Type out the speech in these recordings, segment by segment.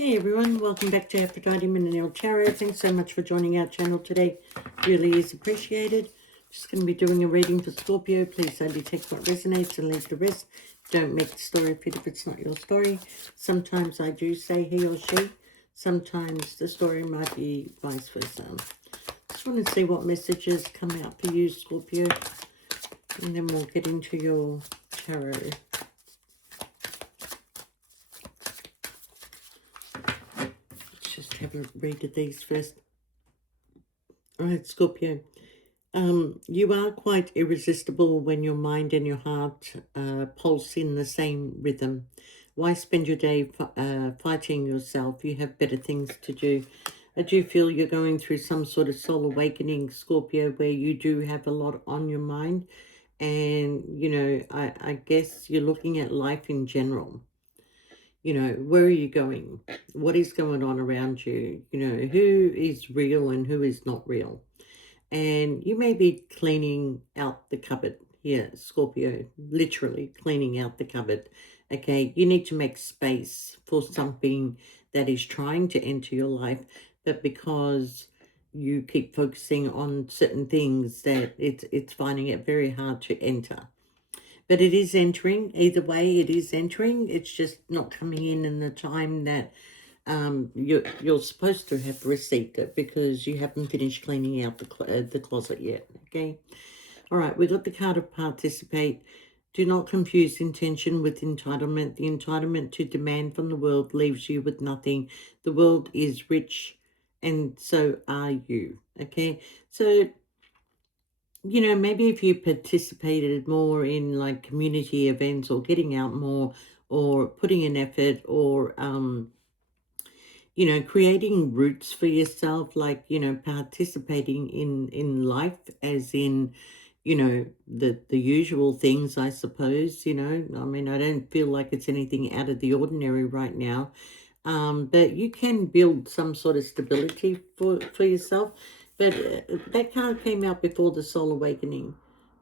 Hey everyone, welcome back to Aphrodite Mineral Tarot. Thanks so much for joining our channel today. Really is appreciated. Just going to be doing a reading for Scorpio. Please only take what resonates and leave the rest. Don't make the story fit if it's not your story. Sometimes I do say he or she. Sometimes the story might be vice versa. Just want to see what messages come out for you, Scorpio. And then we'll get into your tarot. Just have a read of these first. All right, Scorpio. You are quite irresistible when your mind and your heart pulse in the same rhythm. Why spend your day fighting yourself? You have better things to do. I do feel you're going through some sort of soul awakening, Scorpio, where you do have a lot on your mind. And, I guess you're looking at life in general. Where are you going? What is going on around you? Who is real and who is not real? And you may be cleaning out the cupboard here, Scorpio, literally cleaning out the cupboard. Okay, you need to make space for something that is trying to enter your life, but because you keep focusing on certain things that it's finding it very hard to enter. But it is entering. Either way, it is entering. It's just not coming in the time that you're supposed to have received it because you haven't finished cleaning out the closet yet. Okay. All right. We got the card of participate. Do not confuse intention with entitlement. The entitlement to demand from the world leaves you with nothing. The world is rich, and so are you. Okay. So maybe if you participated more in like community events or getting out more or putting an effort or, creating roots for yourself, like, participating in life as in, the usual things, I suppose, I mean, I don't feel like it's anything out of the ordinary right now. But you can build some sort of stability for yourself. But that card came out before the soul awakening.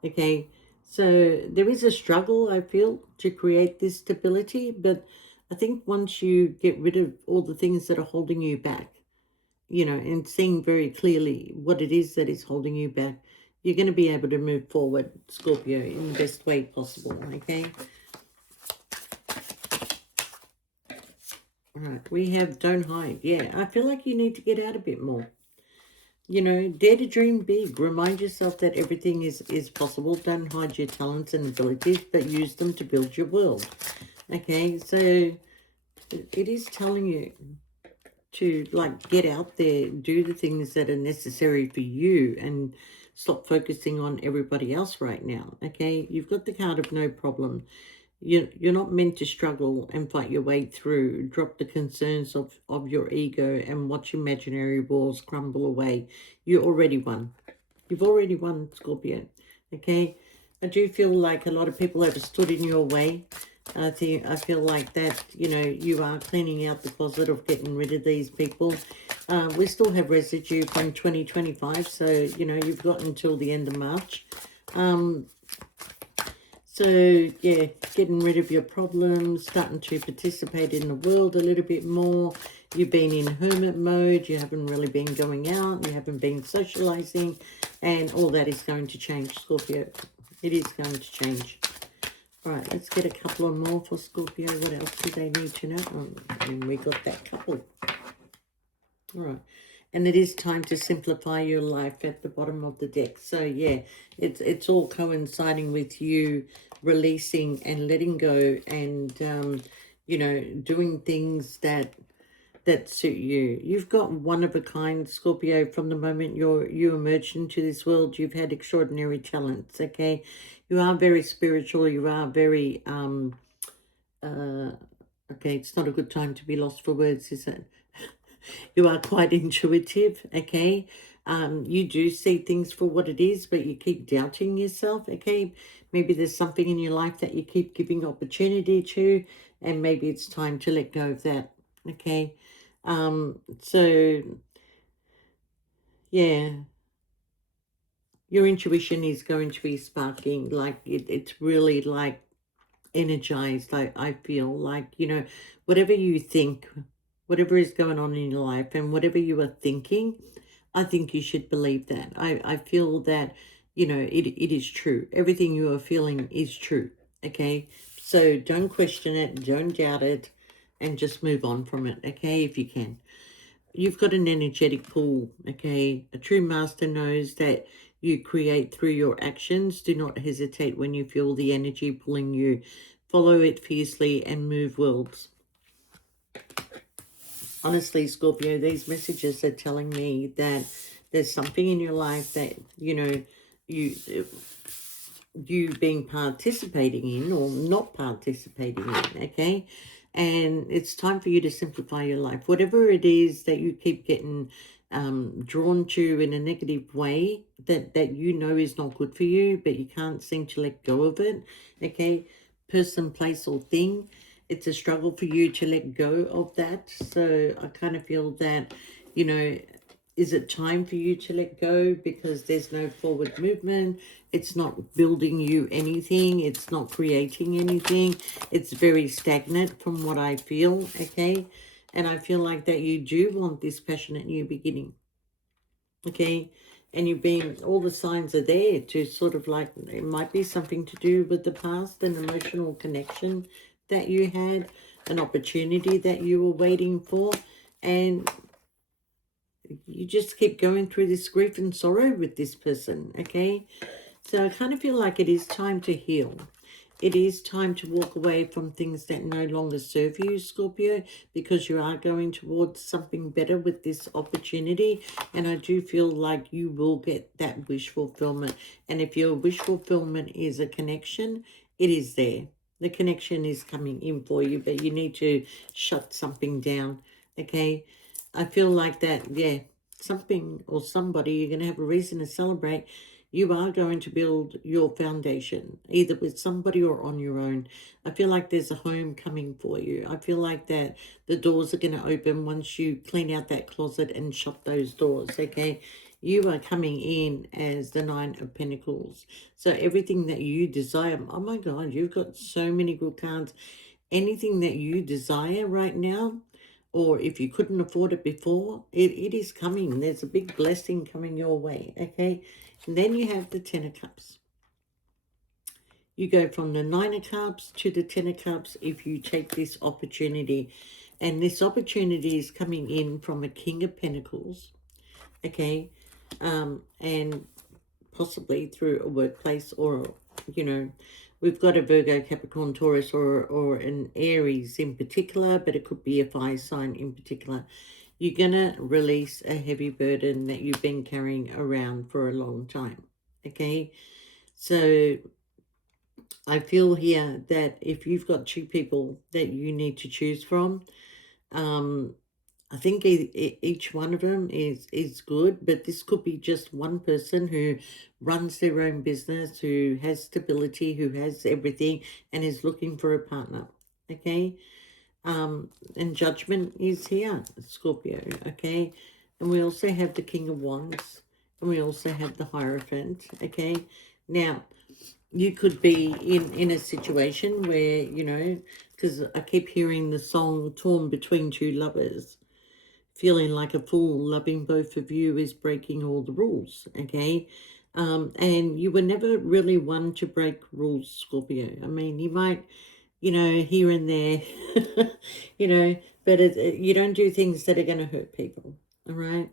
Okay. So there is a struggle, I feel, to create this stability. But I think once you get rid of all the things that are holding you back, and seeing very clearly what it is that is holding you back, you're going to be able to move forward, Scorpio, in the best way possible. Okay. All right, we have don't hide. Yeah, I feel like you need to get out a bit more. Dare to dream big. Remind yourself that everything is possible. Don't hide your talents and abilities, but use them to build your world. Okay, so it is telling you to like get out there, do the things that are necessary for you and stop focusing on everybody else right now. Okay, you've got the card of no problem. You're not meant to struggle and fight your way through. Drop the concerns of your ego and watch imaginary walls crumble away. You already won. You've already won, Scorpio. Okay? I do feel like a lot of people have stood in your way. I feel like that, you are cleaning out the closet of getting rid of these people. We still have residue from 2025, so, you've got until the end of March. So, yeah, getting rid of your problems, starting to participate in the world a little bit more. You've been in hermit mode. You haven't really been going out. You haven't been socializing. And all that is going to change, Scorpio. It is going to change. All right, let's get a couple of more for Scorpio. What else do they need to know? Oh, and we got that couple. All right. And it is time to simplify your life at the bottom of the deck. So, yeah, it's all coinciding with you releasing and letting go and, doing things that suit you. You've got one of a kind, Scorpio. From the moment you emerged into this world, you've had extraordinary talents, okay? You are very spiritual. You are very, okay, it's not a good time to be lost for words, is it? You are quite intuitive, okay? You do see things for what it is, but you keep doubting yourself, okay? Maybe there's something in your life that you keep giving opportunity to, and maybe it's time to let go of that, okay? So, yeah, your intuition is going to be sparking, like it's really like energized. I feel like, whatever you think, whatever is going on in your life and whatever you are thinking, I think you should believe that. I feel that, it is true. Everything you are feeling is true. Okay. So don't question it, don't doubt it, and just move on from it. Okay. If you can. You've got an energetic pull. Okay. A true master knows that you create through your actions. Do not hesitate when you feel the energy pulling you. Follow it fiercely and move worlds. Honestly, Scorpio, these messages are telling me that there's something in your life that, you you've been participating in or not participating in, okay? And it's time for you to simplify your life. Whatever it is that you keep getting drawn to in a negative way that you know is not good for you, but you can't seem to let go of it, okay? Person, place, or thing. It's a struggle for you to let go of that. So I kind of feel that, you know, is it time for you to let go because there's no forward movement? It's not building you anything. It's not creating anything. It's very stagnant from what I feel, okay? And I feel like that you do want this passionate new beginning, okay? And you've been, all the signs are there to sort of like, it might be something to do with the past, an emotional connection that you had, an opportunity that you were waiting for, and you just keep going through this grief and sorrow with this person, okay? So I kind of feel like it is time to heal. It is time to walk away from things that no longer serve you, Scorpio, because you are going towards something better with this opportunity. And I do feel like you will get that wish fulfillment. And if your wish fulfillment is a connection, it is there. The connection is coming in for you, but you need to shut something down, okay? I feel like that, yeah, something or somebody, you're going to have a reason to celebrate. You are going to build your foundation, either with somebody or on your own. I feel like there's a home coming for you. I feel like that the doors are going to open once you clean out that closet and shut those doors, okay? You are coming in as the Nine of Pentacles. So everything that you desire, oh my God, you've got so many good cards. Anything that you desire right now, or if you couldn't afford it before, it is coming. There's a big blessing coming your way, okay? And then you have the Ten of Cups. You go from the Nine of Cups to the Ten of Cups if you take this opportunity. And this opportunity is coming in from a King of Pentacles, okay? And possibly through a workplace or, we've got a Virgo, Capricorn, Taurus, or an Aries in particular, but it could be a fire sign in particular. You're going to release a heavy burden that you've been carrying around for a long time, okay? So I feel here that if you've got two people that you need to choose from, I think each one of them is good, but this could be just one person who runs their own business, who has stability, who has everything, and is looking for a partner, okay? And Judgment is here, Scorpio, okay? And we also have the King of Wands, and we also have the Hierophant, okay? Now, you could be in a situation where, because I keep hearing the song Torn Between Two Lovers, feeling like a fool, loving both of you is breaking all the rules, okay? And you were never really one to break rules, Scorpio. I mean, you might, here and there, but you don't do things that are going to hurt people, all right?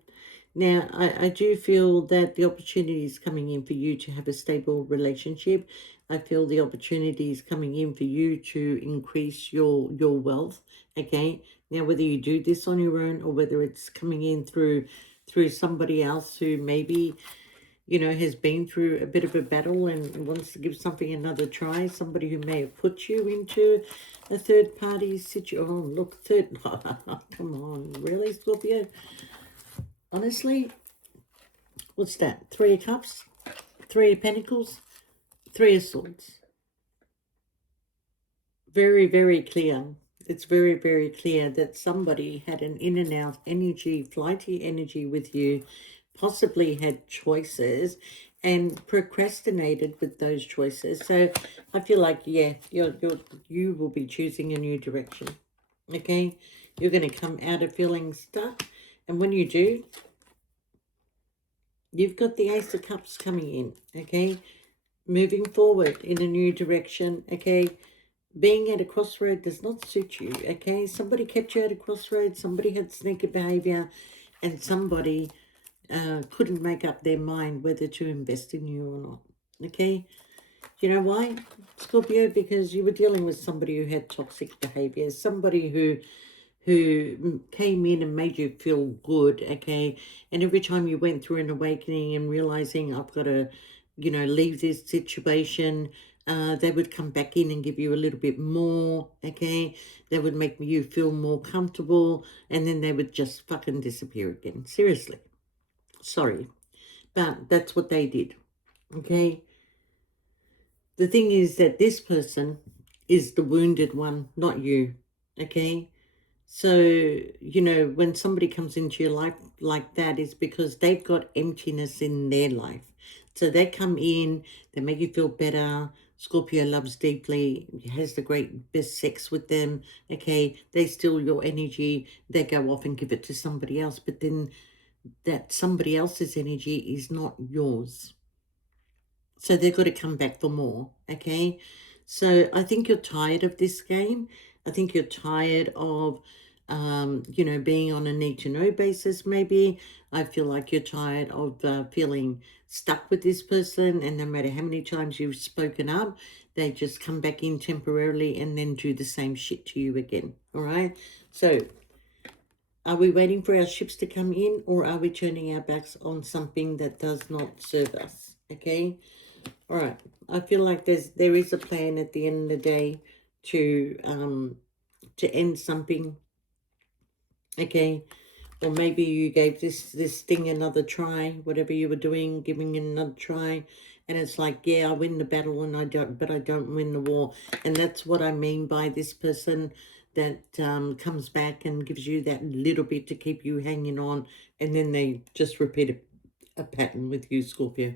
Now, I do feel that the opportunity is coming in for you to have a stable relationship. I feel the opportunity is coming in for you to increase your wealth, okay? Now, whether you do this on your own or whether it's coming in through somebody else who maybe, has been through a bit of a battle and wants to give something another try, somebody who may have put you into a third-party situation. Oh, look, come on, really, Scorpio? Honestly, what's that? Three of Cups, Three of Pentacles, Three of Swords. Very, very clear. It's very, very clear that somebody had an in and out energy, flighty energy with you, possibly had choices and procrastinated with those choices. So I feel like, yeah, you will be choosing a new direction. Okay? You're going to come out of feeling stuck. And when you do, you've got the Ace of Cups coming in, okay? Moving forward in a new direction, okay? Being at a crossroad does not suit you, okay? Somebody kept you at a crossroad, somebody had sneaky behavior, and somebody couldn't make up their mind whether to invest in you or not, okay? You know why, Scorpio? Because you were dealing with somebody who had toxic behavior, somebody who came in and made you feel good, okay? And every time you went through an awakening and realizing I've got to, leave this situation, they would come back in and give you a little bit more, okay? They would make you feel more comfortable, and then they would just fucking disappear again. Seriously. Sorry. But that's what they did, okay? The thing is that this person is the wounded one, not you, okay? So, when somebody comes into your life like that, is because they've got emptiness in their life. So they come in, they make you feel better. Scorpio loves deeply, has the great best sex with them. Okay, they steal your energy, they go off and give it to somebody else, but then that somebody else's energy is not yours. So they've got to come back for more, okay? So I think you're tired of this game. I think you're tired of, being on a need-to-know basis, maybe. I feel like you're tired of feeling stuck with this person, and no matter how many times you've spoken up, they just come back in temporarily and then do the same shit to you again, all right? So are we waiting for our ships to come in, or are we turning our backs on something that does not serve us, okay? All right. I feel like there is a plan at the end of the day to end something. Okay. Or maybe you gave this thing another try, whatever you were doing, giving it another try, and it's like, yeah, I win the battle and I don't win the war. And that's what I mean by this person that comes back and gives you that little bit to keep you hanging on, and then they just repeat a pattern with you, Scorpio.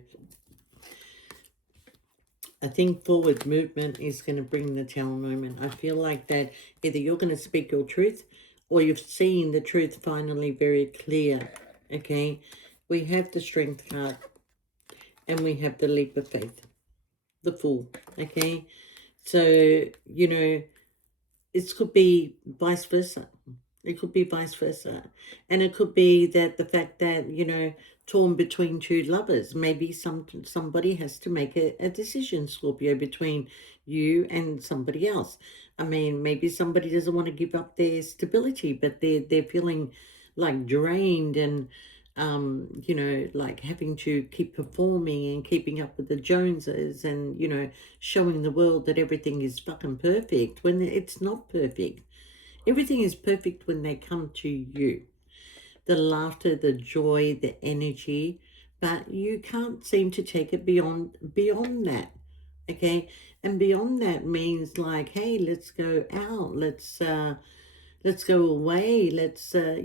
I think forward movement is going to bring the Tower moment. I feel like that either you're going to speak your truth, or you've seen the truth finally very clear, okay? We have the Strength card, and we have the Leap of Faith, the Fool, okay? So, it could be vice versa. It could be vice versa. And it could be that the fact that, torn between two lovers, maybe somebody has to make a decision, Scorpio, between you and somebody else. I mean, maybe somebody doesn't want to give up their stability, but they're feeling like drained and like having to keep performing and keeping up with the Joneses and, showing the world that everything is fucking perfect when it's not perfect. Everything is perfect when they come to you. The laughter, the joy, the energy, but you can't seem to take it beyond that. Okay? And beyond that means like, hey, let's go out, let's go away, let's have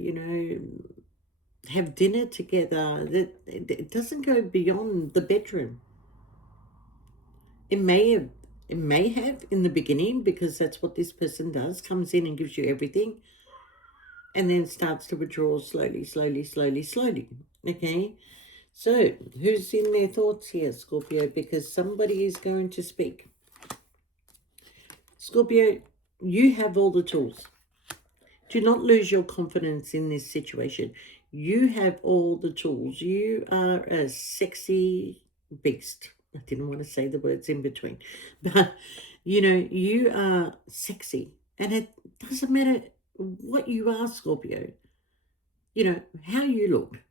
dinner together. That it doesn't go beyond the bedroom. It may have in the beginning, because that's what this person does, comes in and gives you everything, and then starts to withdraw slowly, slowly, slowly, slowly. Okay? So, who's in their thoughts here, Scorpio? Because somebody is going to speak. Scorpio, you have all the tools. Do not lose your confidence in this situation. You have all the tools. You are a sexy beast. I didn't want to say the words in between. But, you are sexy. And it doesn't matter what you are, Scorpio. How you look.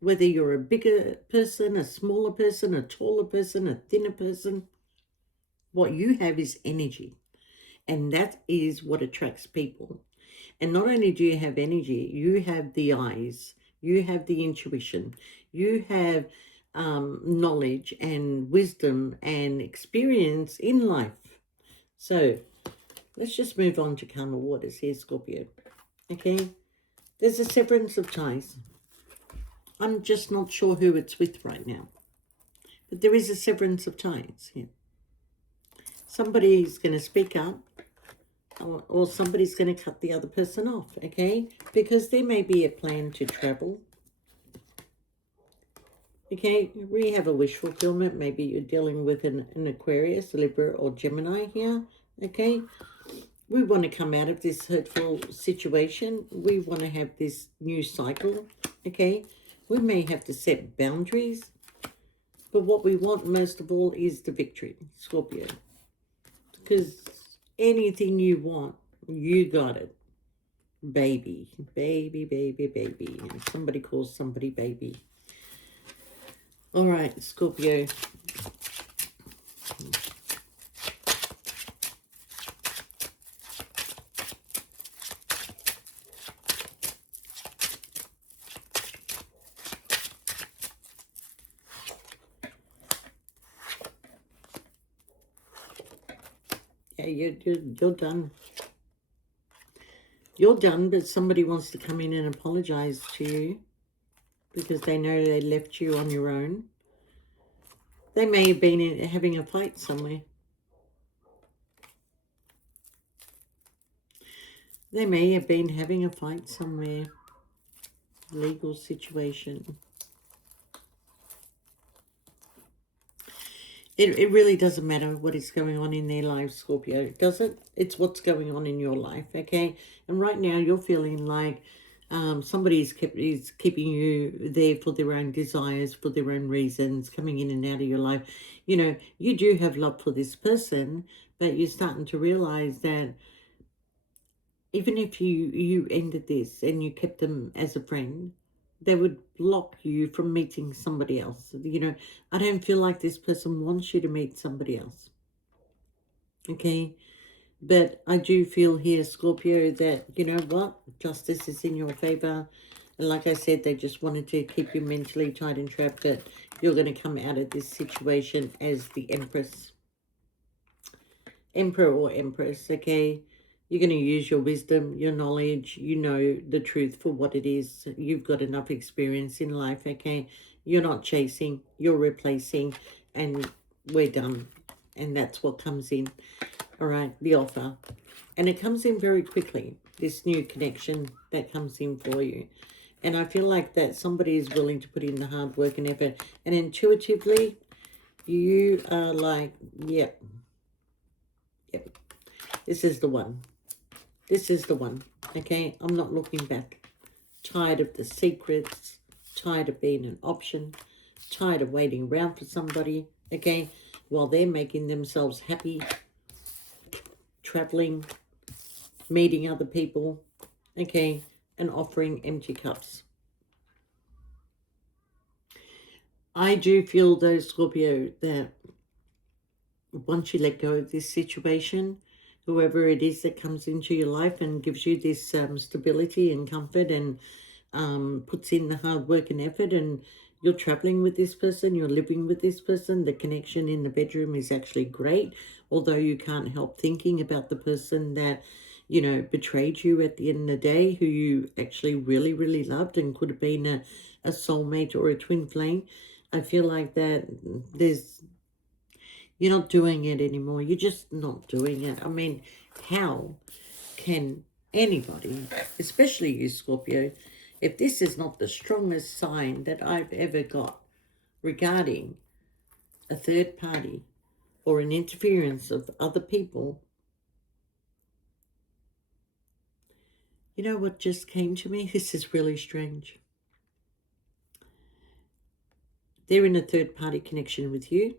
Whether you're a bigger person, a smaller person, a taller person, a thinner person, what you have is energy. And that is what attracts people. And not only do you have energy, you have the eyes, you have the intuition, you have knowledge and wisdom and experience in life. So let's just move on to calmer waters here, Scorpio. Okay? There's a severance of ties. I'm just not sure who it's with right now. But there is a severance of ties here. Somebody's going to speak up. or somebody's going to cut the other person off, okay? Because there may be a plan to travel. Okay, we have a wish fulfillment. Maybe you're dealing with an Aquarius, Libra, or Gemini here, okay? We want to come out of this hurtful situation. We want to have this new cycle, okay? We may have to set boundaries, but what we want most of all is the victory, Scorpio. Because anything you want, you got it. Baby, baby, baby, baby. Somebody calls somebody baby. All right, Scorpio. Yeah, you're done. You're done, but somebody wants to come in and apologize to you because they know they left you on your own. They may have been having a fight somewhere. They may have been having a fight somewhere. Legal situation. It really doesn't matter what is going on in their lives, Scorpio, does it? It's what's going on in your life, okay? And right now you're feeling like somebody is keeping you there for their own desires, for their own reasons, coming in and out of your life. You know, you do have love for this person, but you're starting to realize that even if you ended this and you kept them as a friend, they would block you from meeting somebody else. You know, I don't feel like this person wants you to meet somebody else. Okay? But I do feel here, Scorpio, that, you know what? Justice is in your favor. And like I said, they just wanted to keep you mentally tied and trapped, but you're going to come out of this situation as the Empress. Emperor or Empress, okay? You're going to use your wisdom, your knowledge. You know the truth for what it is. You've got enough experience in life, okay? You're not chasing, you're replacing, and we're done. And that's what comes in. All right, the offer. And it comes in very quickly, this new connection that comes in for you. And I feel like that somebody is willing to put in the hard work and effort. And intuitively, you are like, yep. This is the one. This is the one, okay? I'm not looking back. Tired of the secrets, tired of being an option, tired of waiting around for somebody, okay? While they're making themselves happy, traveling, meeting other people, okay? And offering empty cups. I do feel though, Scorpio, that once you let go of this situation, whoever it is that comes into your life and gives you this stability and comfort and puts in the hard work and effort, and you're traveling with this person, you're living with this person, the connection in the bedroom is actually great, although you can't help thinking about the person that, you know, betrayed you at the end of the day, who you actually really, really loved and could have been a soulmate or a twin flame. I feel like that you're not doing it anymore. You're just not doing it. I mean, how can anybody, especially you, Scorpio, if this is not the strongest sign that I've ever got regarding a third party or an interference of other people, you know what just came to me? This is really strange. They're in a third party connection with you.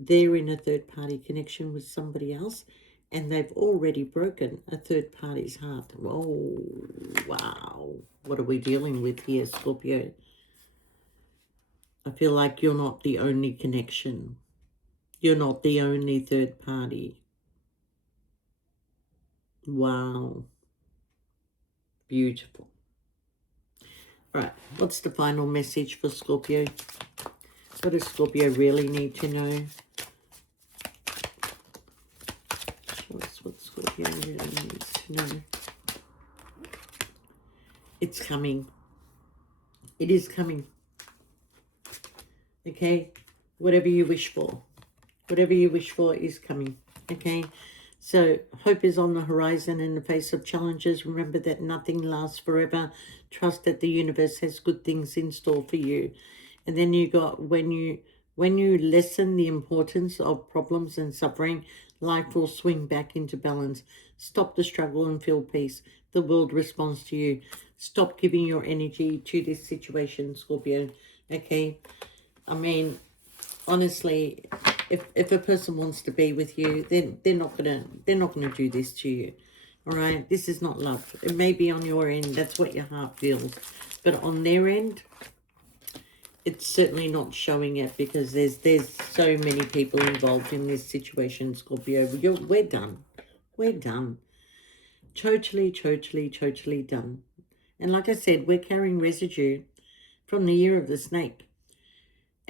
They're in a third party connection with somebody else, and they've already broken a third party's heart. Oh, wow. What are we dealing with here, Scorpio? I feel like you're not the only connection. You're not the only third party. Wow. Beautiful. All right, what's the final message for Scorpio? What does Scorpio really need to know? Show us what Scorpio really needs to know. It's coming. It is coming. Okay? Whatever you wish for. Whatever you wish for is coming. Okay? So hope is on the horizon in the face of challenges. Remember that nothing lasts forever. Trust that the universe has good things in store for you. And then you got when you lessen the importance of problems and suffering, life will swing back into balance. Stop the struggle and feel peace. The world responds to you. Stop giving your energy to this situation, Scorpio. Okay? I mean, honestly, if a person wants to be with you, then they're not gonna do this to you. All right? This is not love. It may be on your end, that's what your heart feels. But on their end, it's certainly not showing it, because there's so many people involved in this situation, Scorpio. We're done. We're done. Totally, totally, totally done. And like I said, we're carrying residue from the year of the snake.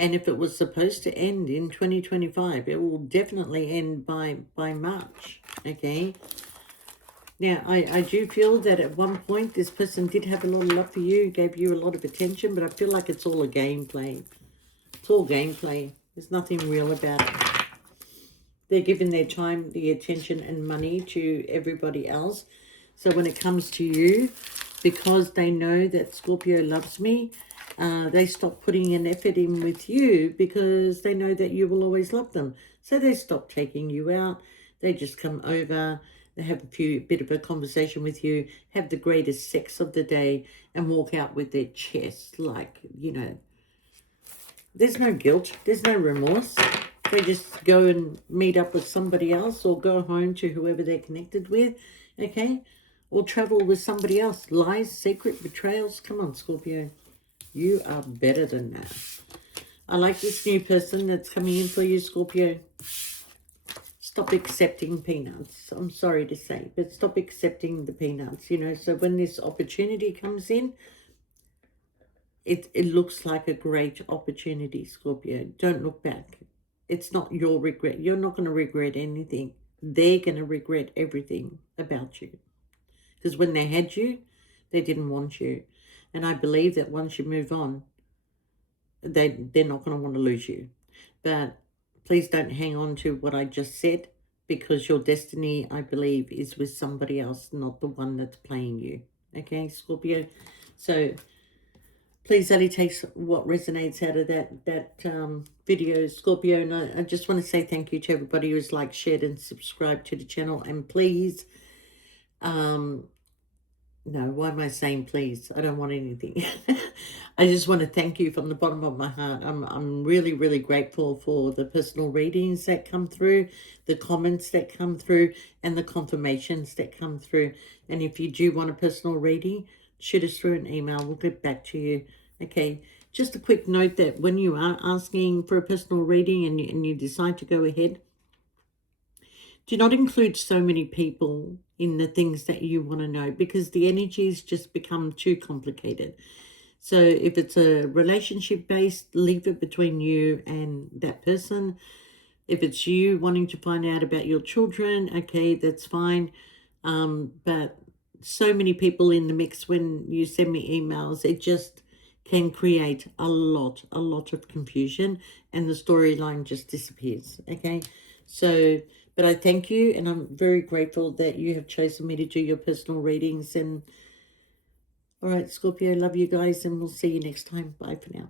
And if it was supposed to end in 2025, it will definitely end by March. Okay. Now, I do feel that at one point this person did have a lot of love for you, gave you a lot of attention, but I feel like it's all a gameplay. It's all gameplay. There's nothing real about it. They're giving their time, the attention, and money to everybody else. So when it comes to you, because they know that Scorpio loves me, they stop putting an effort in with you because they know that you will always love them. So they stop taking you out. They just come over. They have a bit of a conversation with you, have the greatest sex of the day, and walk out with their chest like, there's no guilt. There's no remorse. They just go and meet up with somebody else, or go home to whoever they're connected with, okay? Or travel with somebody else. Lies, secret betrayals. Come on, Scorpio. You are better than that. I like this new person that's coming in for you, Scorpio. Stop accepting peanuts. I'm sorry to say, but stop accepting the peanuts, So when this opportunity comes in, it looks like a great opportunity, Scorpio. Don't look back. It's not your regret. You're not going to regret anything. They're going to regret everything about you. Because when they had you, they didn't want you. And I believe that once you move on, they're not going to want to lose you. But please don't hang on to what I just said, because your destiny, I believe, is with somebody else, not the one that's playing you. Okay, Scorpio? So please only take what resonates out of that video, Scorpio. And I just want to say thank you to everybody who's liked, shared, and subscribed to the channel. And please, no, why am I saying please? I don't want anything. I just want to thank you from the bottom of my heart. I'm really, really grateful for the personal readings that come through, the comments that come through, and the confirmations that come through. And if you do want a personal reading, shoot us through an email. We'll get back to you. Okay. Just a quick note that when you are asking for a personal reading and you decide to go ahead, do not include so many people in the things that you want to know, because the energies just become too complicated. So if it's a relationship based, leave it between you and that person. If it's you wanting to find out about your children, okay, that's fine. But so many people in the mix when you send me emails, it just can create a lot of confusion, and the storyline just disappears. Okay, so but I thank you, and I'm very grateful that you have chosen me to do your personal readings. And all right, Scorpio, love you guys, and we'll see you next time. Bye for now.